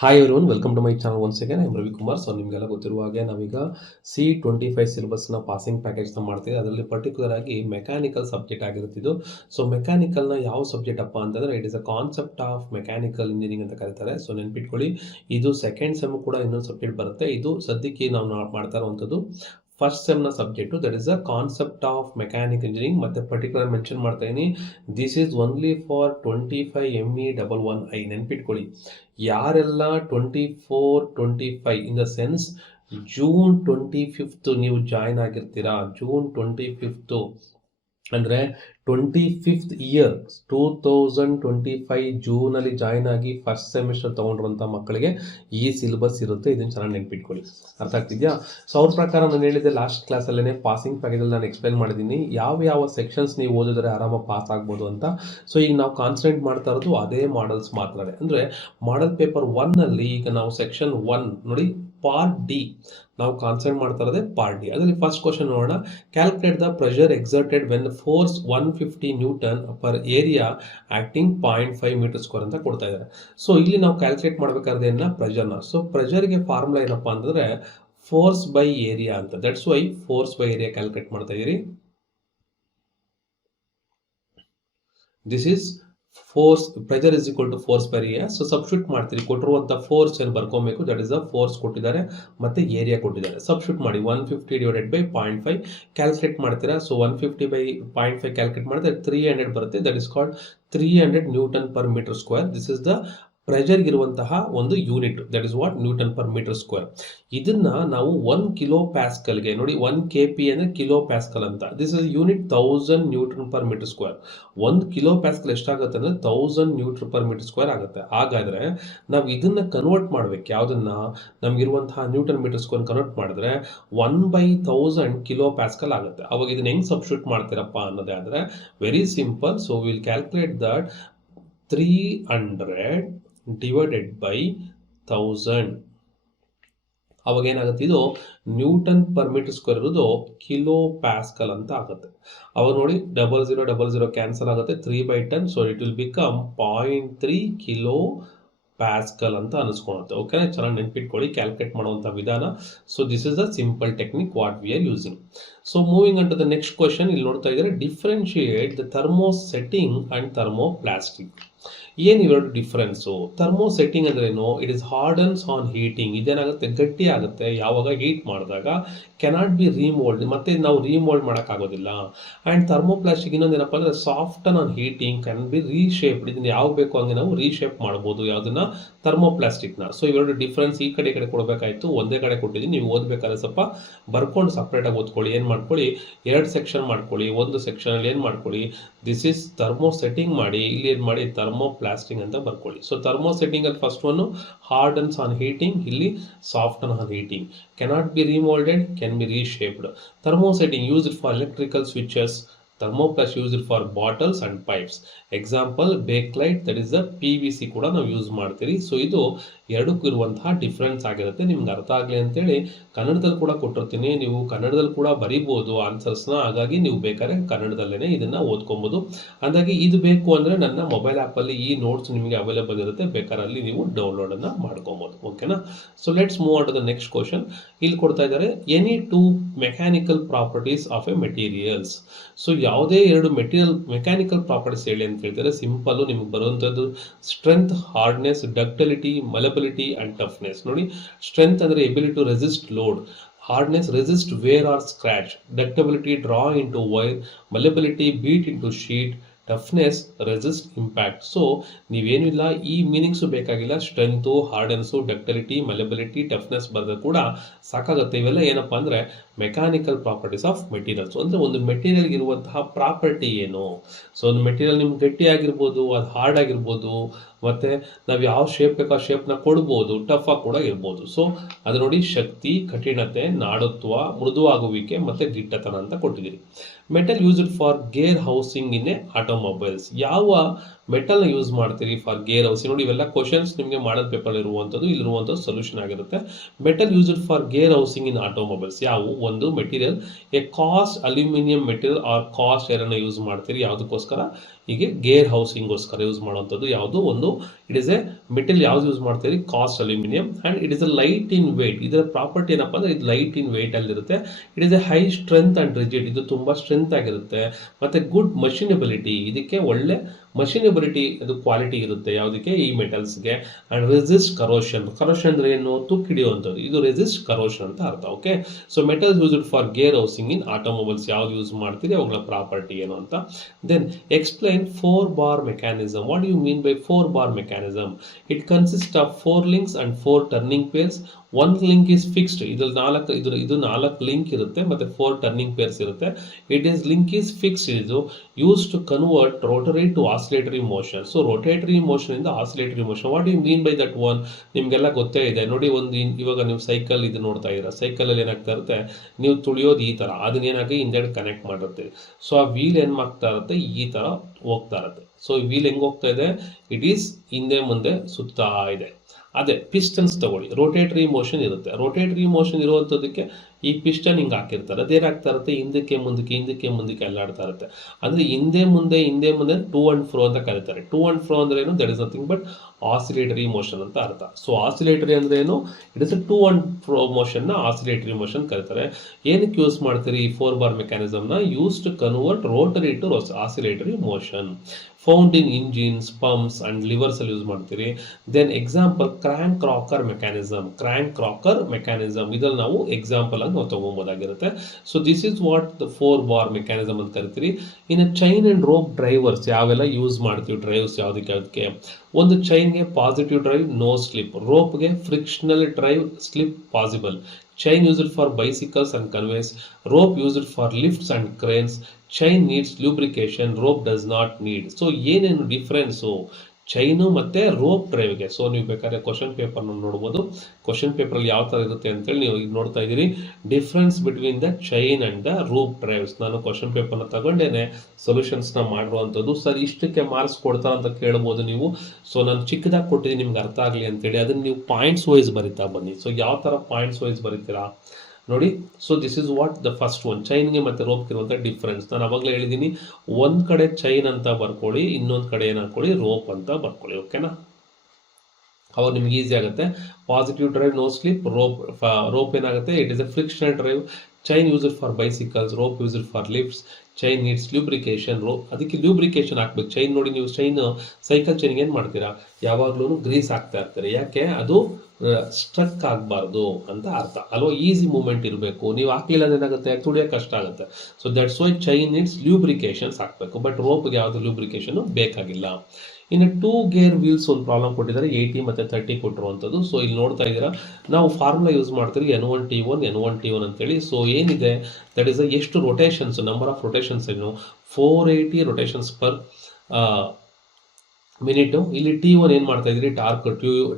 Hi everyone, welcome to my channel once again. I am Ravikumar. So ನಿಮಗೆಲ್ಲ ಗೊತ್ತಿರುವ ಹಾಗೆ ನಾವೀಗ C25 ಸಿಲೆಬಸ್ನ ಪಾಸಿಂಗ್ ಪ್ಯಾಕೇಜ್ನ ಮಾಡ್ತೀವಿ. ಅದರಲ್ಲಿ ಪರ್ಟಿಕ್ಯುಲರ್ ಆಗಿ ಮೆಕ್ಯಾನಿಕಲ್ ಸಬ್ಜೆಕ್ಟ್ ಆಗಿರುತ್ತಿದ್ದು. ಸೊ ಮೆಕ್ಯಾನಿಕಲ್ನ ಯಾವ ಸಬ್ಜೆಕ್ಟ್ ಅಪ್ಪ ಅಂತಂದರೆ it is a concept of mechanical engineering ಅಂತ ಕರೀತಾರೆ. ಸೊ ನೆನ್ಪಿಟ್ಕೊಳ್ಳಿ, ಇದು ಸೆಕೆಂಡ್ ಸೆಮ್ ಕೂಡ ಇನ್ನೊಂದು ಸಬ್ಜೆಕ್ಟ್ ಬರುತ್ತೆ. ಇದು ಸದ್ಯಕ್ಕೆ ನಾವು ಮಾಡ್ತಾ ಇರುವಂಥದ್ದು ಫಸ್ಟ್ ಸೆಮ್ನ subject, that is a concept of mechanical engineering. ಮತ್ತು ಪರ್ಟಿಕ್ಯುಲರ್ ಮೆನ್ಷನ್ ಮಾಡ್ತಾ ಇದೀನಿ, this is only for 25 ME11I. ನೆನ್ಪಿಟ್ಕೊಳ್ಳಿ, ಯಾರೆಲ್ಲ 24-25 ಇನ್ ದ ಸೆನ್ಸ್ ಜೂನ್ 25 ನೀವು ಜಾಯ್ನ್ ಆಗಿರ್ತೀರಾ, ಜೂನ್ 25 ಅಂದರೆ 25th ಇಯರ್ 2025 ಜೂನಲ್ಲಿ ಜಾಯ್ನ್ ಆಗಿ ಫಸ್ಟ್ ಸೆಮಿಸ್ಟರ್ ತೊಗೊಂಡಿರುವಂಥ ಮಕ್ಕಳಿಗೆ ಈ ಸಿಲೆಬಸ್ ಇರುತ್ತೆ. ಇದನ್ನು ಚೆನ್ನಾಗಿ ನೆನ್ಪಿಟ್ಕೊಳ್ಳಿ. ಅರ್ಥ ಆಗ್ತಿದೆಯಾ? ಸೊ ಅವ್ರ ಪ್ರಕಾರ ನಾನು ಹೇಳಿದ್ದೆ ಲಾಸ್ಟ್ ಕ್ಲಾಸಲ್ಲೇ ಪಾಸಿಂಗ್ ಪ್ಯಾಕೇಜಲ್ಲಿ ನಾನು ಎಕ್ಸ್ಪ್ಲೈನ್ ಮಾಡಿದ್ದೀನಿ ಯಾವ ಸೆಕ್ಷನ್ಸ್ ನೀವು ಓದಿದ್ರೆ ಆರಾಮಾಗಿ ಪಾಸ್ ಆಗ್ಬೋದು ಅಂತ. ಸೊ ಈಗ ನಾವು ಕಾನ್ಸಂಟ್ರೇಟ್ ಮಾಡ್ತಾ ಇರೋದು ಅದೇ ಮಾಡಲ್ಸ್ ಮಾತ್ರ. ಅಂದರೆ ಮಾಡಲ್ ಪೇಪರ್ 1ನಲ್ಲಿ ಈಗ ನಾವು ಸೆಕ್ಷನ್ 1 ನೋಡಿ, ಪಾರ್ಟ್ ಡಿ ನಾವು ಕಾನ್ಸಂಟ್ರೇಟ್ ಮಾಡ್ತಾ ಇರೋದೇ ಪಾರ್ಟ್ ಡಿ. ಅದರಲ್ಲಿ ಫಸ್ಟ್ ಕ್ವಶನ್ ನೋಡೋಣ. Calculate the pressure exerted when force 150 newton per area acting 0.5 metre square ಅಂತ ಕೊಡ್ತಾ ಇದ್ದಾರೆ. ಸೊ ಇಲ್ಲಿ ನಾವು ಕ್ಯಾಲ್ಕುಲೇಟ್ ಮಾಡಬೇಕಾದ್ರೆ ಏನ ಪ್ರೆಷರ್ನ. ಸೊ ಪ್ರೆಷರ್ಗೆ ಫಾರ್ಮುಲಾ ಏನಪ್ಪಾ ಅಂತಂದ್ರೆ ಫೋರ್ಸ್ ಬೈ ಏರಿಯಾ ಅಂತ. That's why force by area calculate ಮಾಡ್ತಾ ಇದೀರಿ. This is force, pressure is equal to force per area. So substitute ಮಾಡ್ತೀರಿ, ಕೊಟ್ಟಿರುವಂಥ ಫೋರ್ಸ್ ಏನು ಬರ್ಕೊಬೇಕು, ದಟ್ ಇಸ್ ದ ಫೋರ್ಸ್ ಕೊಟ್ಟಿದ್ದಾರೆ ಮತ್ತು ಏರಿಯಾ ಕೊಟ್ಟಿದ್ದಾರೆ. ಸಬ್ಸ್ಟಿಟ್ಯೂಟ್ ಮಾಡಿ 150 ಡಿವೈಡೆಡ್ ಬೈ 0.5 ಕ್ಯಾಲ್ಕುಲೇಟ್ ಮಾಡ್ತೀರಾ. ಸೊ 150 ಬೈ 0.5 ಕ್ಯಾಲ್ಕುಲೇಟ್ ಮಾಡಿದ್ರೆ 300 ಬರುತ್ತೆ. That is called 300 newton per metre square. This is the ಪ್ರೆಷರ್ಗೆ ಇರುವಂತಹ ಒಂದು unit, that is what newton per metre square. ಇದನ್ನ ನಾವು 1 ಕಿಲೋ ಪ್ಯಾಸ್ಕಲ್ಗೆ ನೋಡಿ, 1 kP ಅಂದರೆ ಕಿಲೋ ಪ್ಯಾಸ್ಕಲ್ ಅಂತ. This is unit 1000 newton per metre square. 1 kilo pascal ಎಷ್ಟಾಗುತ್ತೆ ಅಂದರೆ 1000 ನ್ಯೂಟನ್ ಪರ್ ಮೀಟರ್ ಸ್ಕ್ವೇರ್ ಆಗುತ್ತೆ. ಹಾಗಾದರೆ ನಾವು ಇದನ್ನ ಕನ್ವರ್ಟ್ ಮಾಡಬೇಕು, ಯಾವುದನ್ನ ನಮಗಿರುವಂತಹ ನ್ಯೂಟನ್ ಮೀಟರ್ ಸ್ಕ್ವೇರ್ ಕನ್ವರ್ಟ್ ಮಾಡಿದ್ರೆ 1/1000 ಕಿಲೋ ಪ್ಯಾಸ್ಕಲ್ ಆಗುತ್ತೆ. ಅವಾಗ ಇದನ್ನ ಹೆಂಗೆ ಸಬ್ಸ್ಟಿಟ್ಯೂಟ್ ಮಾಡ್ತೀರಪ್ಪ ಅನ್ನೋದೇ ಆದರೆ very simple. So will calculate that 300 divided by 1000. ಅವಾಗ ಏನಾಗುತ್ತೆ, ಇದು ನ್ಯೂಟನ್ ಪರ್ ಮೀಟರ್ ಸ್ಕ್ವೇರ್ ಇರೋದು ಕಿಲೋ ಪ್ಯಾಸ್ಕಲ್ ಅಂತ ಆಗುತ್ತೆ. ಅವಾಗ ನೋಡಿ 0000 ಕ್ಯಾನ್ಸಲ್ ಆಗುತ್ತೆ, 3/10. So it will become 0.3 kilo pascal ಅಂತ ಅನಿಸ್ಕೊಳುತ್ತೆ. ಓಕೆ, ಚೆನ್ನಾಗಿ ನೆನ್ಪಿಟ್ಕೊಳ್ಳಿ ಕ್ಯಾಲ್ಕುಲೇಟ್ ಮಾಡುವಂಥ ವಿಧಾನ. So this is the simple technique what we are using. So moving on to the next question. ಇಲ್ಲಿ ನೋಡ್ತಾ ಇದ್ದಾರೆ, differentiate the thermo setting and thermo plastic. ಏನು ಇವೆರಡು ಡಿಫ್ರೆನ್ಸು? ಥರ್ಮೋ ಸೆಟ್ಟಿಂಗ್ ಅಂದ್ರೇನು? It is hardens on heating. ಇದೇನಾಗುತ್ತೆ, ಗಟ್ಟಿ ಆಗುತ್ತೆ ಯಾವಾಗ ಹೀಟ್ ಮಾಡಿದಾಗ. ಕೆನಾಟ್ ಬಿ ರೀಮೋಲ್ಡ್, ಮತ್ತೆ ನಾವು ರೀಮೋಲ್ಡ್ ಮಾಡೋಕ್ಕಾಗೋದಿಲ್ಲ. ಆ್ಯಂಡ್ ಥರ್ಮೋ ಪ್ಲಾಸ್ಟಿಕ್ ಇನ್ನೊಂದು ಏನಪ್ಪ ಅಂದರೆ ಸಾಫ್ಟನ್ ಆನ್ ಹೀಟಿಂಗ್, ಕ್ಯಾನ್ ಬಿ ರೀಶೇಪ್ಡ್. ಇದನ್ನು ಯಾವ ಬೇಕು ಹಂಗೆ ನಾವು ರೀಶೇಪ್ ಮಾಡ್ಬೋದು ಯಾವುದನ್ನ, ಥರ್ಮೋ ಪ್ಲಾಸ್ಟಿಕ್ನ. ಸೊ ಇವೆರಡು ಡಿಫ್ರೆನ್ಸ್ ಈ ಕಡೆ ಕೊಡಬೇಕಾಯ್ತು, ಒಂದೇ ಕಡೆ ಕೊಟ್ಟಿದ್ದೀನಿ. ನೀವು ಓದಬೇಕಾದ್ರೆ ಸ್ವಲ್ಪ ಬರ್ಕೊಂಡು ಸಪ್ರೇಟಾಗಿ ಓದ್ಕೊಳ್ಳಿ. ಏನು ಮಾಡ್ಕೊಳ್ಳಿ, 2 ಸೆಕ್ಷನ್ ಮಾಡ್ಕೊಳ್ಳಿ. ಒಂದು ಸೆಕ್ಷನಲ್ಲಿ ಏನು ಮಾಡ್ಕೊಳ್ಳಿ, ದಿಸ್ ಇಸ್ ಥರ್ಮೋ ಸೆಟ್ಟಿಂಗ್ ಮಾಡಿ, ಇಲ್ಲಿ ಏನು ಮಾಡಿ ಥರ್ಮೋ ಪ್ಲಾಸ್ಟಿಕ್ ಅಂತ ಬರ್ಕೊಳ್ಳಿ. ಸೊ ಥರ್ಮೋ ಸೆಟ್ಟಿಂಗ್ ಅಲ್ಲಿ first one hardens on heating, ಇಲ್ಲಿ soften on heating. Cannot be remoulded, can be reshaped. Thermo setting used for electrical switches, thermoplast used for bottles and pipes. Example bakelite, that is the PVC ಕೂಡ ನಾವು use ಮಾಡ್ತೀರಿ. So ಇದು ಎರಡಕ್ಕೂ ಇರುವಂತಹ difference ಆಗಿರುತ್ತೆ. ನಿಮ್ಗೆ ಅರ್ಥ ಆಗಲಿ ಅಂತೇಳಿ ಕನ್ನಡದಲ್ಲಿ ಕೂಡ ಕೊಟ್ಟಿರ್ತೀನಿ, ನೀವು ಕನ್ನಡದಲ್ಲಿ ಕೂಡ ಬರಿಬೋದು ಆನ್ಸರ್ಸ್ನ. ಹಾಗಾಗಿ ನೀವು ಬೇಕಾದ್ರೆ ಕನ್ನಡದಲ್ಲೇ ಇದನ್ನು ಓದ್ಕೊಬೋದು. ಹಾಗಾಗಿ ಇದು ಬೇಕು ಅಂದರೆ ನನ್ನ ಮೊಬೈಲ್ ಆ್ಯಪಲ್ಲಿ ಈ ನೋಟ್ಸ್ ನಿಮಗೆ ಅವೈಲೇಬಲ್ ಇರುತ್ತೆ, ಬೇಕಾದ್ರೆ ಅಲ್ಲಿ ನೀವು ಡೌನ್ಲೋಡನ್ನು ಮಾಡ್ಕೊಬೋದು. ಓಕೆನಾ? So let's move on to the next question. ಇಲ್ಲಿ ಕೊಡ್ತಾ ಇದ್ದಾರೆ, any 2 mechanical properties of a materials. So ಯಾವುದೇ 2 ಮೆಕ್ಯಾನಿಕಲ್ ಪ್ರಾಪರ್ಟೀಸ್ ಹೇಳಿ ಅಂತ ಹೇಳ್ತಾರೆ. ಸಿಂಪಲ್ಲು ನಿಮ್ಗೆ ಬರುವಂಥದ್ದು strength, hardness, ductility, malleability and toughness. ನೋಡಿ, ಸ್ಟ್ರೆಂತ್ ಅಂದರೆ ability to resist load, hardness resist wear or scratch, ductility draw into wire, malleability beat into sheet, toughness resist impact. So ನೀವೇನು ಇಲ್ಲ, ಈ ಮೀನಿಂಗ್ಸು ಬೇಕಾಗಿಲ್ಲ. Strength, hardness, ductility, malleability, toughness ಬರೆದ ಕೂಡ ಸಾಕಾಗುತ್ತೆ. ಇವೆಲ್ಲ ಏನಪ್ಪ ಅಂದರೆ ಮೆಕ್ಯಾನಿಕಲ್ ಪ್ರಾಪರ್ಟೀಸ್ ಆಫ್ ಮೆಟೀರಿಯಲ್ಸ್. ಅಂದರೆ ಒಂದು ಮೆಟೀರಿಯಲ್ಗೆ ಇರುವಂತಹ ಪ್ರಾಪರ್ಟಿ ಏನು. ಸೊ ಒಂದು ಮೆಟೀರಿಯಲ್ ನಿಮ್ಗೆ ಗಟ್ಟಿ ಆಗಿರ್ಬೋದು, ಅದು ಹಾರ್ಡ್ ಆಗಿರ್ಬೋದು, ಮತ್ತು ನಾವು ಯಾವ ಶೇಪ್ ಬೇಕೋ ಆ ಶೇಪ್ನ ಕೊಡ್ಬೋದು, ಟಫ್ ಆಗಿ ಕೂಡ ಇರ್ಬೋದು. ಸೊ ಅದು ನೋಡಿ, ಶಕ್ತಿ, ಕಠಿಣತೆ, ನಾಡುತ್ವ, ಮೃದುವಾಗುವಿಕೆ ಮತ್ತು ಗಿಟ್ಟತನ ಅಂತ ಕೊಟ್ಟಿದ್ದೀರಿ. Metal used for gear housing in a automobiles. ಯಾವ ಮೆಟಲ್ನ ಯೂಸ್ ಮಾಡ್ತೀರಿ ಫಾರ್ ಗೇರ್ ಹೌಸಿಂಗ್? ನೋಡಿ, ಇವೆಲ್ಲ ಕ್ವಶನ್ಸ್ ನಿಮಗೆ ಮಾಡಲ್ ಪೇಪರ್ ಇರುವಂಥದ್ದು, ಇಲ್ಲಿರುವಂಥದ್ದು ಸೊಲ್ಯೂಷನ್ ಆಗಿರುತ್ತೆ. Metal used for gear housing in automobiles ಯಾವುವು? ಒಂದು material, a cast aluminium material or cast ಏರನ್ನು ಯೂಸ್ ಮಾಡ್ತೀರಿ ಯಾವುದಕ್ಕೋಸ್ಕರ? ಹೀಗೆ ಗೇರ್ ಹೌಸಿಂಗ್ಗೋಸ್ಕರ ಯೂಸ್ ಮಾಡುವಂಥದ್ದು ಯಾವುದು? ಒಂದು ಇಟ್ ಇಸ್ ಎ ಮೆಟೀರಿಯಲ್ ಯಾವ್ದು ಯೂಸ್ ಮಾಡ್ತೀರಿ, cast aluminium, and it is a light in weight. ಇದರ ಪ್ರಾಪರ್ಟಿ ಏನಪ್ಪಾ ಅಂದ್ರೆ ಇದು ಲೈಟ್ ಇನ್ ವೇಟ್ ಅಲ್ಲಿರುತ್ತೆ. It is a high strength and rigid, ಇದು ತುಂಬಾ ಸ್ಟ್ರೆಂತ್ ಆಗಿರುತ್ತೆ. ಮತ್ತೆ ಗುಡ್ ಮಷಿನಬಿಲಿಟಿ, ಇದಕ್ಕೆ ಒಳ್ಳೆ ಮಷಿನಬಿಲಿಟಿ ಅದು ಕ್ವಾಲಿಟಿ ಇರುತ್ತೆ ಯಾವುದಕ್ಕೆ, ಈ ಮೆಟಲ್ಸ್ಗೆ. ಅಂಡ್ ರೆಸಿಸ್ಟ್ ಕರೋಷನ್, ಕರೋಷನ್ ಅಂದ್ರೆ ಏನು, ತುಕ್ಕು ಹಿಡಿಯುವಂಥದ್ದು, ಇದು ರೆಸಿಸ್ಟ್ ಕರೋಷನ್ ಅಂತ ಅರ್ಥ. Okay, so metals used for gear housing in automobiles, ಯಾವ್ದು ಯೂಸ್ ಮಾಡ್ತೀರಿ ಅವುಗಳ ಪ್ರಾಪರ್ಟಿ ಏನು ಅಂತ. Then explain 4-bar mechanism. What do you mean by 4-bar mechanism? It consists of 4 links and 4 turning pairs. One link is fixed, ಇದು 4 link ಇರುತ್ತೆ ಮತ್ತೆ 4 turning pairs ಇರುತ್ತೆ. It is link is fixed, ಇದು use to convert rotary to oscillatory motion. So rotatory motion ಇಂದ oscillatory motion. What you mean by that one, ನಿಮ್ಗೆಲ್ಲ ಗೊತ್ತೇ ಇದೆ ನೋಡಿ. ಇವಾಗ ನೀವು ಸೈಕಲ್ ಇದು ನೋಡ್ತಾ ಇದ್ದೀರಾ, ಸೈಕಲ್ ಅಲ್ಲಿ ಏನಾಗ್ತಾ ಇರುತ್ತೆ, ನೀವು ತುಳಿಯೋದು ಈ ತರ, ಅದನ್ನ ಏನಾಗಿ ಹಿಂದೆಡೆ ಕನೆಕ್ಟ್ ಮಾಡಿರುತ್ತೆ. ಸೊ ಆ ವೀಲ್ ಏನ್ ಮಾಡ್ತಾ ಇರುತ್ತೆ, ಈ ತರ ಹೋಗ್ತಾ ಇರುತ್ತೆ. ಸೊ ಈ ವೀಲ್ ಹೆಂಗ್ ಹೋಗ್ತಾ ಇದೆ, ಇಟ್ ಈಸ್ ಹಿಂದೆ ಮುಂದೆ ಸುತ್ತಾ ಇದೆ. ಅದೇ ಪಿಸ್ಟನ್ಸ್ ತಗೊಳ್ಳಿ, ರೋಟೇಟರಿ ಮೋಷನ್ ಇರುತ್ತೆ. ರೋಟೇಟರಿ ಮೋಷನ್ ಇರುವಂಥದ್ದಕ್ಕೆ ಈ ಪಿಸ್ಟನ್ ಹಿಂಗೆ ಹಾಕಿರ್ತಾರೆ, ಅದೇನಾಗ್ತಾ ಇರುತ್ತೆ, ಹಿಂದಕ್ಕೆ ಮುಂದಕ್ಕೆ ಅಲ್ಲಾಡ್ತಾ ಇರುತ್ತೆ. ಅಂದ್ರೆ ಹಿಂದೆ ಮುಂದೆ ಟೂ ಅಂಡ್ ಫ್ರೋ ಅಂತ ಕರೀತಾರೆ. ಟೂ ಅಂಡ್ ಫ್ರೋ ಅಂದ್ರೆ ಏನು, that is nothing but oscillatory motion ಅಂತ ಅರ್ಥ. ಸೊ ಆಸಿಲೇಟರಿ ಅಂದ್ರೆ ಏನು, it is to and fro motion ನ ಆಸಿಲೇಟರಿ ಮೋಷನ್ ಕರೀತಾರೆ. ಏನಕ್ಕೆ ಯೂಸ್ ಮಾಡ್ತೀರಿ ಈ 4-bar ಮೆಕ್ಯಾನಿಸಮ್ ನ, use to convert rotary to oscillatory motion. Found in engines, pumps and levers ಅಲ್ಲಿ ಯೂಸ್ ಮಾಡ್ತೀರಿ. Then example crank rocker mechanism, ಇದ್ರಲ್ಲಿ ನಾವು ಎಕ್ಸಾಂಪಲ್ ಆಗಿ ನಾವು ತಗೊಬೋದಾಗಿರುತ್ತೆ. So this is what the 4-bar mechanism ಅಂತ ಕರಿತೀರಿ. ಇನ್ನು ಚೈನ್ ಅಂಡ್ ರೋಪ್ ಡ್ರೈವರ್ಸ್ ಯಾವೆಲ್ಲ ಯೂಸ್ ಮಾಡ್ತೀವಿ, ಡ್ರೈವ್ಸ್ ಯಾವುದಕ್ಕೆ, ಒಂದು ಚೈನ್ಗೆ ಪಾಸಿಟಿವ್ ಡ್ರೈವ್, ನೋ ಸ್ಲಿಪ್. ರೋಪ್ಗೆ frictional drive, slip possible. Chain used for bicycles and conveys, rope used for lifts and cranes. Chain needs lubrication, rope does not need. So ಏನೇನು difference chain ಮತ್ತೆ rope ಡ್ರೈವ್ಗೆ. So ನೀವು ಬೇಕಾದ್ರೆ question ಪೇಪರ್ನ ನೋಡ್ಬೋದು. Question ಪೇಪರಲ್ಲಿ ಯಾವ ಥರ ಇರುತ್ತೆ ಅಂತೇಳಿ ನೀವು ಈಗ ನೋಡ್ತಾ ಇದ್ದೀರಿ. Difference between the chain and the rope drives. ನಾನು ಕ್ವಶನ್ ಪೇಪರ್ನ ತಗೊಂಡೇನೆ ಸೊಲ್ಯೂಷನ್ಸ್ನ ಮಾಡಿರುವಂಥದ್ದು. ಸರ್ ಇಷ್ಟಕ್ಕೆ ಮಾರ್ಕ್ಸ್ ಕೊಡ್ತಾರ ಅಂತ ಕೇಳ್ಬೋದು ನೀವು. ಸೊ ನಾನು ಚಿಕ್ಕದಾಗಿ ಕೊಟ್ಟಿದ್ದೀನಿ ನಿಮ್ಗೆ ಅರ್ಥ ಆಗಲಿ ಅಂತೇಳಿ, ಅದನ್ನು ನೀವು ಪಾಯಿಂಟ್ಸ್ ವೈಸ್ ಬರಿತಾ ಬನ್ನಿ. ಸೊ ಯಾವ ಥರ ಪಾಯಿಂಟ್ಸ್ ವೈಸ್ ಬರೀತೀರಾ ನೋಡಿ. So this is what the first one, ಚೈನ್ಗೆ ಮತ್ತೆ ರೋಪ್ಗೆ ಇರುವಂಥ ಡಿಫ್ರೆನ್ಸ್. ನಾನು ಅವಾಗಲೇ ಹೇಳಿದ್ದೀನಿ, ಒಂದು ಕಡೆ ಚೈನ್ ಅಂತ ಬರ್ಕೊಳ್ಳಿ, ಇನ್ನೊಂದು ಕಡೆ ಏನು ಹಾಕೊಳ್ಳಿ, ರೋಪ್ ಅಂತ ಬರ್ಕೊಳ್ಳಿ. ಓಕೆನಾ, ಅವಾಗ ನಿಮ್ಗೆ ಈಸಿ ಆಗುತ್ತೆ. Positive drive, no slip. Rope ಏನಾಗುತ್ತೆ, it is a frictional drive. Chain used for bicycles, rope used for lifts. Chain needs lubrication, ಅದಕ್ಕೆ ಲ್ಯೂಬ್ರಿಕೇಶನ್ ಹಾಕ್ಬೇಕು. ಚೈನ್ ನೋಡಿ, ನೀವು ಸೈಕಲ್ ಚೈನ್ಗೆ ಏನು ಮಾಡ್ತೀರಾ, ಯಾವಾಗ್ಲೂ ಗ್ರೀಸ್ ಹಾಕ್ತಾ ಇರ್ತೀರಿ. ಯಾಕೆ, ಅದು ಸ್ಟ್ರಕ್ ಆಗಬಾರ್ದು ಅಂತ ಅರ್ಥ ಅಲ್ವಾ. ಈಸಿ ಮೂವ್ಮೆಂಟ್ ಇರಬೇಕು. ನೀವು ಹಾಕ್ಲಿಲ್ಲ ಅಂದ್ರೆ ಏನಾಗುತ್ತೆ, ತುಳಿಯೋಕೆ ಕಷ್ಟ ಆಗುತ್ತೆ. So that's why chain needs lubrications ಹಾಕಬೇಕು. ಬಟ್ ರೋಪ್ಗೆ ಯಾವುದು ಲ್ಯೂಬ್ರಿಕೇಶನ್ ಬೇಕಾಗಿಲ್ಲ. ಇನ್ನು 2 ಗೇರ್ ವೀಲ್ಸ್ ಒಂದು ಪ್ರಾಬ್ಲಮ್ ಕೊಟ್ಟಿದ್ದಾರೆ, 80 ಮತ್ತು 30 ಕೊಟ್ಟಿರುವಂಥದ್ದು. ಸೊ ಇಲ್ಲಿ ನೋಡ್ತಾ ಇದ್ದೀರಾ, ನಾವು ಫಾರ್ಮುಲಾ ಯೂಸ್ ಮಾಡ್ತೀವಿ N1T1 ಅಂತೇಳಿ. ಸೊ ಏನಿದೆ, ದಟ್ ಇಸ್ ಎಷ್ಟು ರೊಟೇಷನ್ಸ್, ನಂಬರ್ ಆಫ್ ರೊಟೇಷನ್ಸ್ ಏನು, 480 ರೊಟೇಷನ್ಸ್ ಪರ್ ಮಿನಿಟು. ಇಲ್ಲಿ T1 ಏನು ಮಾಡ್ತಾ ಇದ್ದೀರಿ, ಟಾರ್ಕ್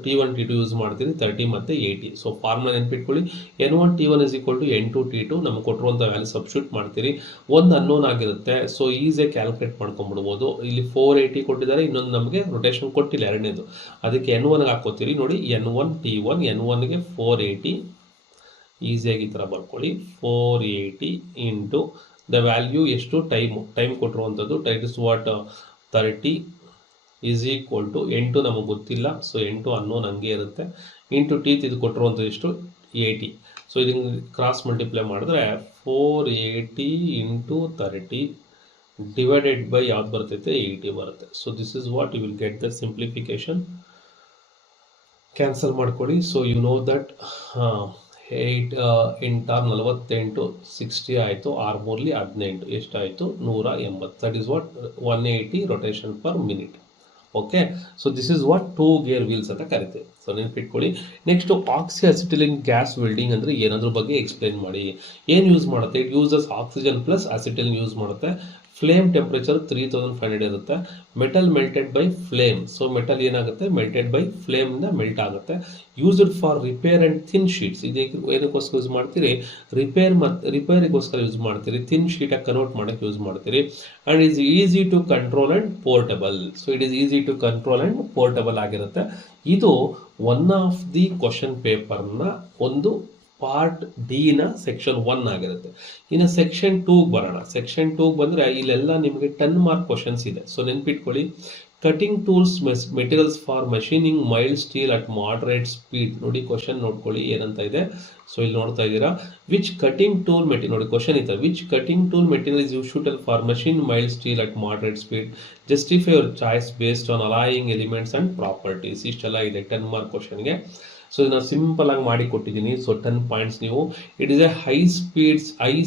T1 T2 ಯೂಸ್ ಮಾಡ್ತೀರಿ, 30 ಮತ್ತು 80. ಸೊ ಫಾರ್ಮುಲಾ ನೆನ್ಪಿಟ್ಕೊಳ್ಳಿ, N1T1 N2T2. ನಮಗೆ ಕೊಟ್ಟಿರುವಂಥ ವ್ಯಾಲ್ಯೂ ಸಬ್ಸ್ಟಿಟ್ಯೂಟ್ ಮಾಡ್ತೀರಿ. ಒಂದು ಅನ್ನೋನ್ ಆಗಿರುತ್ತೆ, ಸೊ ಈಸಿಯಾಗಿ ಕ್ಯಾಲ್ಕುಲೇಟ್ ಮಾಡ್ಕೊಂಡ್ಬಿಡ್ಬೋದು. ಇಲ್ಲಿ 480 ಕೊಟ್ಟಿದ್ದಾರೆ, ಇನ್ನೊಂದು ನಮಗೆ ರೊಟೇಷನ್ ಕೊಟ್ಟಿಲ್ಲ ಎರಡನೇದು, ಅದಕ್ಕೆ N1ಗೆ ಹಾಕೋತೀರಿ. ನೋಡಿ N1T1, N1ಗೆ 480, ಈಸಿಯಾಗಿ ಈ ಥರ ಬರ್ಕೊಳ್ಳಿ. 480 ಇಂಟು ದ ವ್ಯಾಲ್ಯೂ ಎಷ್ಟು, ಟೈಮ್ ಕೊಟ್ಟಿರುವಂಥದ್ದು, that is what 30 is equal to 8 ನಮಗೆ ಗೊತ್ತಿಲ್ಲ. ಸೊ 8 ಅನ್ನೋನ್ ಹಂಗೆ ಇರುತ್ತೆ, ಇಂಟು ಟೀತ್ ಇದು ಕೊಟ್ಟಿರುವಂಥದ್ದು ಎಷ್ಟು 80. ಸೊ ಇದನ್ನು ಕ್ರಾಸ್ ಮಲ್ಟಿಪ್ಲೈ ಮಾಡಿದ್ರೆ 480 ಇಂಟು 30 ಡಿವೈಡೆಡ್ ಬೈ ಯಾವ್ದು ಬರ್ತೈತೆ, 80 ಬರುತ್ತೆ. So this is what you will get the simplification. Cancel ಮಾಡ್ಕೊಳ್ಳಿ. ಸೊ ಯು ನೋ ದಟ್ 8 8 48 60 ಆಯಿತು, 6 3 18 ಎಷ್ಟಾಯಿತು, 180. ದಟ್ ಈಸ್ ವಾಟ್ 180 rotation per minute. Okay, so this is what 2 gear wheels ಅಂತ ಕರಿತೀವಿ. ಸೊ ನೆನ್ಪಿಟ್ಕೊಳ್ಳಿ. Next oxy acetylene gas welding ಅಂದರೆ ಏನಾದ್ರ ಬಗ್ಗೆ ಎಕ್ಸ್ಪ್ಲೇನ್ ಮಾಡಿ. ಏನು ಯೂಸ್ ಮಾಡುತ್ತೆ, it uses oxygen plus acetylene use ಮಾಡುತ್ತೆ. ಫ್ಲೇಮ್ ಟೆಂಪ್ರೇಚರ್ 3500 ಇರುತ್ತೆ. Metal melted by flame. So metal ಏನಾಗುತ್ತೆ, ಮೆಲ್ಟೆಡ್ ಬೈ ಫ್ಲೇಮ್ನ ಮೆಲ್ಟ್ ಆಗುತ್ತೆ. Used for repair and thin sheets. ಇದಕ್ಕೆ ಏನಕ್ಕೋಸ್ಕರ ಯೂಸ್ ಮಾಡ್ತೀರಿ, ರಿಪೇರಿಗೋಸ್ಕರ ಯೂಸ್ ಮಾಡ್ತೀರಿ, ಥಿನ್ ಶೀಟಾಗಿ ಕನ್ವರ್ಟ್ ಮಾಡೋಕ್ಕೆ ಯೂಸ್ ಮಾಡ್ತೀರಿ. And is easy to control and portable. So it is easy to control and portable ಆಗಿರುತ್ತೆ. ಇದು ಒನ್ ಆಫ್ ದಿ ಕ್ವಶನ್ ಪೇಪರ್ನ ಒಂದು ಪಾರ್ಟ್ ಡಿನ ಸೆಕ್ಷನ್ 1 ಆಗಿರುತ್ತೆ. ಇನ್ನು ಸೆಕ್ಷನ್ 2 ಬರೋಣ. ಸೆಕ್ಷನ್ 2 ಬಂದರೆ ಇಲ್ಲೆಲ್ಲ ನಿಮಗೆ 10 ಮಾರ್ಕ್ ಕ್ವಶನ್ಸ್ ಇದೆ. ಸೊ ನೆನ್ಪಿಟ್ಕೊಳ್ಳಿ, cutting tools materials for machining mild steel at moderate speed. ನೋಡಿ ಕ್ವಶನ್ ನೋಡ್ಕೊಳ್ಳಿ ಏನಂತ ಇದೆ. ಸೊ ಇಲ್ಲಿ ನೋಡ್ತಾ ಇದ್ದೀರಾ, ವಿಚ್ ಕಟಿಂಗ್ ಟೂಲ್ ಮೆಟೀರಿಯಲ್, ನೋಡಿ ಕ್ವಶನ್ ಇತ್ತು, which cutting tool material is useful for machine mild steel at moderate speed, justify your choice based on alloying elements and properties. ಇಷ್ಟೆಲ್ಲ ಇದೆ 10 ಮಾರ್ಕ್ ಕ್ವಶನ್ಗೆ. ಸೊ ಇದನ್ನ ಸಿಂಪಲ್ ಆಗಿ ಮಾಡಿ ಕೊಟ್ಟಿದ್ದೀನಿ. ಸೊ 10 ಪಾಯಿಂಟ್ಸ್ ನೀವು. It is a high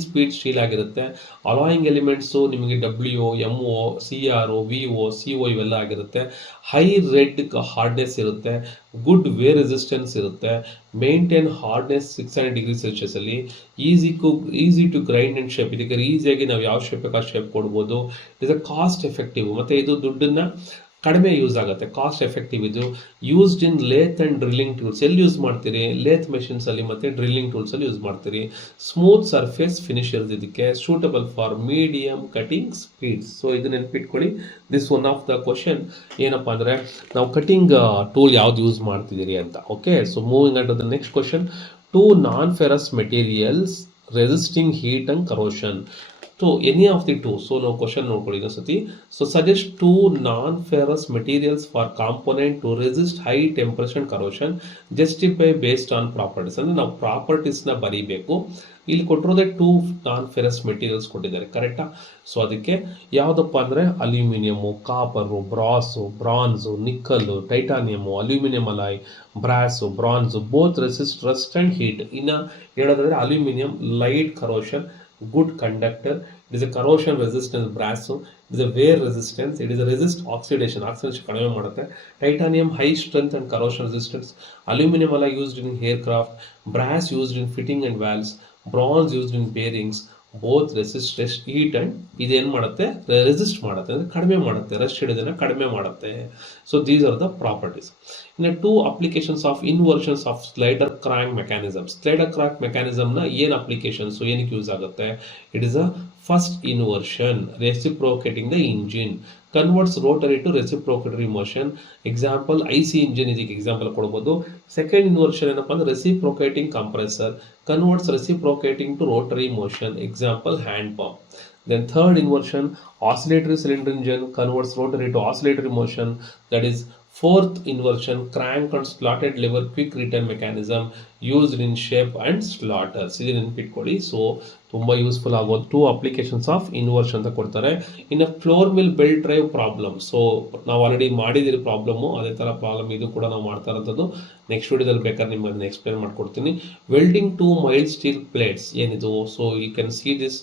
speed steel ಆಗಿರುತ್ತೆ. Alloying elements ನಿಮಗೆ W, MO, CR, VO, CO ಇವೆಲ್ಲ ಆಗಿರುತ್ತೆ. ಹೈ ರೆಡ್ ಹಾರ್ಡ್ನೆಸ್ ಇರುತ್ತೆ. ಗುಡ್ ವೇ ರೆಸಿಸ್ಟೆನ್ಸ್ ಇರುತ್ತೆ. ಮೇಂಟೈನ್ ಹಾರ್ಡ್ನೆಸ್ 600 ಡಿಗ್ರಿ ಸೆಲ್ಸಿಯಸ್ ಅಲ್ಲಿ. Easy to grind and shape, ಇದಕ್ಕೆ ಈಸಿಯಾಗಿ ನಾವು ಯಾವ ಶೇಪ್ ಬೇಕಾದ ಶೇಪ್ ಕೊಡ್ಬೋದು. It is a cost effective, ಮತ್ತೆ ಇದು ದುಡ್ಡನ್ನ ಕಡಿಮೆ ಯೂಸ್ ಆಗುತ್ತೆ, ಕಾಸ್ಟ್ ಎಫೆಕ್ಟಿವ್. ಇದು used in lathe and drilling tools. ಎಲ್ಲಿ ಯೂಸ್ ಮಾಡ್ತೀರಿ? ಲೇತ್ ಮೆಷಿನ್ಸ್ ಅಲ್ಲಿ ಮತ್ತೆ ಡ್ರಿಲ್ಲಿಂಗ್ ಟೂಲ್ಸ್ ಅಲ್ಲಿ ಯೂಸ್ ಮಾಡ್ತೀರಿ. ಸ್ಮೂತ್ ಸರ್ಫೇಸ್ ಫಿನಿಶ್ ಇರೋದು ಇದಕ್ಕೆ. Suitable for medium cutting speeds. So ಇದು ನೆನ್ಪಿಟ್ಕೊಳ್ಳಿ. This one of the question ಏನಪ್ಪಾ ಅಂದ್ರೆ ನಾವು ಕಟಿಂಗ್ ಟೂಲ್ ಯಾವ್ದು ಯೂಸ್ ಮಾಡ್ತಿದ್ದೀರಿ ಅಂತ. Okay, so moving on to the next question. 2 non-ferrous materials resisting heat and corrosion. So any of the two. So ನಾವು question ನೋಡ್ಕೊಳ್ಳಿ ಇನ್ನೊಂದ್ಸತಿ. So suggest 2 non-ferrous materials for component to resist high temperature and corrosion. Justify based on properties. ಅಂದ್ರೆ ನಾವು ಪ್ರಾಪರ್ಟೀಸ್ನ ಬರೀಬೇಕು. ಇಲ್ಲಿ ಕೊಟ್ಟಿರೋದೇ 2 non-ferrous materials ಕೊಟ್ಟಿದ್ದಾರೆ, ಕರೆಕ್ಟಾ? So ಅದಕ್ಕೆ ಯಾವುದಪ್ಪ ಅಂದರೆ aluminium, copper, brass, bronze, nickel, titanium, aluminium alloy, brass, bronze, both resist rust and heat. ಇನ್ನು ಹೇಳೋದಾದರೆ aluminium light corrosion, good conductor. It is a corrosion resistance. Brass, it is a wear resistance. It is a resist oxidation ಕಡಿಮೆ ಮಾಡುತ್ತೆ. Titanium high strength and corrosion resistance. Aluminum alloy used in aircraft. Brass used in fitting and valves. Bronze used in bearings. Both resist heat and ಇದೇನು ಮಾಡುತ್ತೆ, resist ಮಾಡುತ್ತೆ, ಅಂದರೆ ಕಡಿಮೆ ಮಾಡುತ್ತೆ, Rust ಹಿಡಿದನ್ನು ಕಡಿಮೆ ಮಾಡುತ್ತೆ. So these are the properties. ಇನ್ನು 2 applications of inversions of slider crank mechanism. Slider crank ಮೆಕ್ಯಾನಿಸಮ್ನ ಏನು ಅಪ್ಲಿಕೇಶನ್ಸು, ಏನಕ್ಕೆ ಯೂಸ್ ಆಗುತ್ತೆ? It is a first inversion, reciprocating the engine, converts rotary to reciprocatory motion. Example IC engine ಇದಕ್ಕೆ example ಕೊಡ್ಬೋದು. Second inversion ಏನಪ್ಪ ಅಂದ್ರೆ reciprocating compressor, converts reciprocating to rotary motion. Example hand pump. Then third inversion, oscillatory cylinder engine converts rotary to oscillatory motion. That is fourth inversion, crank and slotted lever quick return mechanism used in shape and slaughters. ಇದನ್ನ ನೆನ್ಪಿಟ್ಕೊಳ್ಳಿ. So ತುಂಬ useful ಆಗೋದು. 2 applications of inversion ಅಂತ ಕೊಡ್ತಾರೆ. ಇನ್ನು floor mill belt drive problem. So ನಾವು already ಮಾಡಿದಿರಿ problem, ಅದೇ ಥರ ಪ್ರಾಬ್ಲಮ್ ಇದು ಕೂಡ ನಾವು ಮಾಡ್ತಾ ಇರೋಂಥದ್ದು. ನೆಕ್ಸ್ಟ್ ವಿಡಿಯೋದಲ್ಲಿ ಬೇಕಾದ್ರೆ ನಿಮ್ಗೆ ಅದನ್ನ ಎಕ್ಸ್ಪ್ಲೇನ್ ಮಾಡ್ಕೊಡ್ತೀನಿ. ವೆಲ್ಡಿಂಗ್ 2 mild steel plates ಏನಿದು? So you can see this.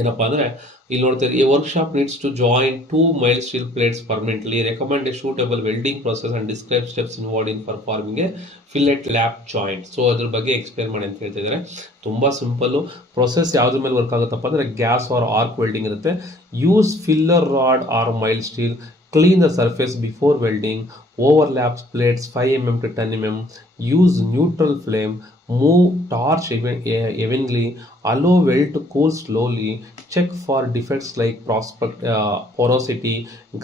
ಏನಪ್ಪ ಅಂದರೆ ಇಲ್ಲಿ ನೋಡ್ತೀರಿ, a workshop needs to join 2 mild steel plates permanently. Recommend a suitable welding process and describe steps involved in performing a fillet lap joint. So ಅದ್ರ ಬಗ್ಗೆ explain ಮಾಡಿ ಅಂತ ಹೇಳ್ತಿದ್ದಾರೆ. ತುಂಬ ಸಿಂಪಲ್ಲು. ಪ್ರೊಸೆಸ್ ಯಾವುದ್ರ ಮೇಲೆ ವರ್ಕ್ ಆಗುತ್ತಪ್ಪ ಅಂದರೆ ಗ್ಯಾಸ್ ಆರ್ ಆರ್ಕ್ ವೆಲ್ಡಿಂಗ್ ಇರುತ್ತೆ. Use filler rod or mild steel. Clean the surface before welding. Overlap plates 5 mm to 10 mm. Use neutral flame. Move torch evenly. Allow weld to cool slowly. Check for defects like porosity.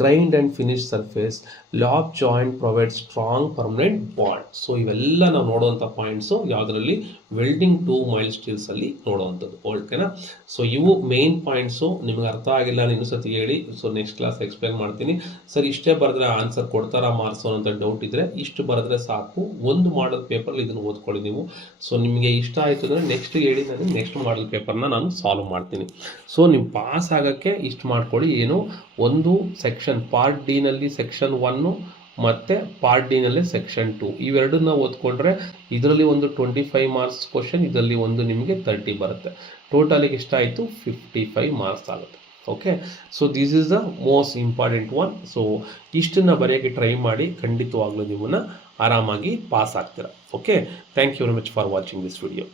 Grind and finish surface. Lock joint provides strong permanent bond. So ಇವೆಲ್ಲ ನಾವು ನೋಡುವಂಥ points ಯಾವುದರಲ್ಲಿ? Welding 2 mild steels ಅಲ್ಲಿ ನೋಡುವಂಥದ್ದು. ಓಕೆನಾ? So ಇವು main points. ನಿಮ್ಗೆ ಅರ್ಥ ಆಗಿಲ್ಲ ಇನ್ನೂ ಸತಿ ಹೇಳಿ. ಸೊ ನೆಕ್ಸ್ಟ್ ಕ್ಲಾಸ್ ಎಕ್ಸ್ಪ್ಲೇನ್ ಮಾಡ್ತೀನಿ. ಸರ್ ಇಷ್ಟೇ ಬರೆದ್ರೆ ಆನ್ಸರ್ ಕೊಡ್ತಾರಾ ಮಾರ್ಕ್ಸು ಅಂತ ಡೌಟ್ ಇದ್ದರೆ ಇಷ್ಟು ಬರೆದ್ರೆ ಸಾಕು. ಒಂದು ಮಾಡಲ್ ಪೇಪರ್ಲಿ ಇದನ್ನು ಓದ್ಕೊಳ್ಳಿ ನೀವು. ಸೊ ನಿಮಗೆ ಇಷ್ಟ ಆಯಿತು ಅಂದರೆ ನೆಕ್ಸ್ಟ್ ಹೇಳಿ, ನಾನು ನೆಕ್ಸ್ಟ್ ಮಾಡಲ್ ಪೇಪರ್ನ ನಾನು ಸಾಲ್ವ್ ಮಾಡ್ತೀನಿ. ಸೊ ನೀವು ಪಾಸ್ ಆಗೋಕ್ಕೆ ಇಷ್ಟು ಮಾಡ್ಕೊಳ್ಳಿ. ಏನು, ಒಂದು ಸೆಕ್ಷನ್ ಪಾರ್ಟ್ ಡಿನಲ್ಲಿ ಸೆಕ್ಷನ್ 1 ಮತ್ತು ಪಾರ್ಟ್ ಡಿನಲ್ಲಿ ಸೆಕ್ಷನ್ 2 ಇವೆರಡನ್ನ ಓದ್ಕೊಂಡ್ರೆ ಇದರಲ್ಲಿ ಒಂದು 25 ಮಾರ್ಕ್ಸ್ ಕ್ವಶನ್, ಇದರಲ್ಲಿ ಒಂದು ನಿಮಗೆ 30 ಬರುತ್ತೆ. ಟೋಟಲಿಗೆ ಎಷ್ಟಾಯಿತು? 55 ಮಾರ್ಕ್ಸ್ ಆಗುತ್ತೆ. Okay, so this is the most important one. So ಇಷ್ಟನ್ನು ಬರೆಯೋಕ್ಕೆ ಟ್ರೈ ಮಾಡಿ, ಖಂಡಿತವಾಗ್ಲೂ ನಿಮ್ಮನ್ನು ಆರಾಮಾಗಿ ಪಾಸ್ ಆಗ್ತೀರಾ. Okay, thank you very much for watching this video.